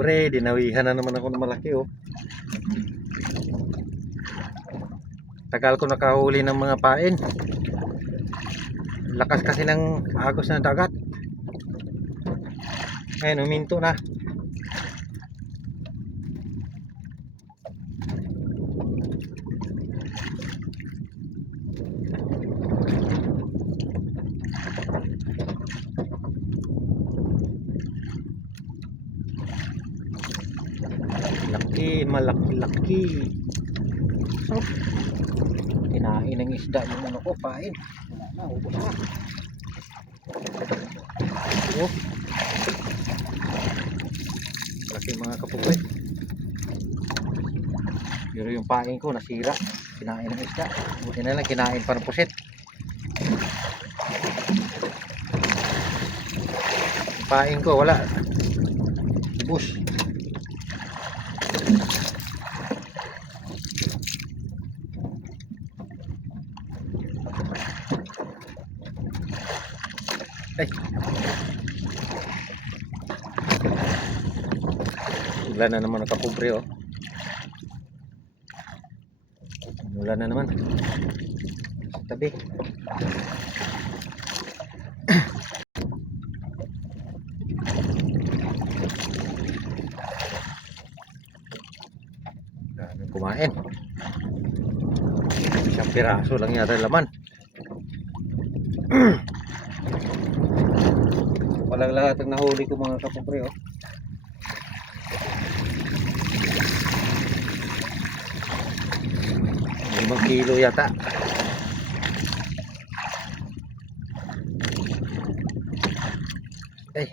kapobre, dinawihan na naman ako ng malaki oh. Tagal ko nakahuli ng mga pain. Lakas kasi ng agos ng dagat. Ayun, huminto na. Laki, malaki-laki. Oh, kinain ng isda yung ano ko, pain. Wala na, ubos na. Oh, laki mga kapobre. Pero yung pain ko nasira, kinain ng isda. Buti na lang kinain pa ng pusit. Yung pain ko wala, ubos. Ay, wala na naman ang kapobre oh. Wala na naman sa tabi. Daming kumain. Isang piraso lang yata laman. Walang lahat ang nahuli ko mga kapobre oh. 5 kilo yata. Eh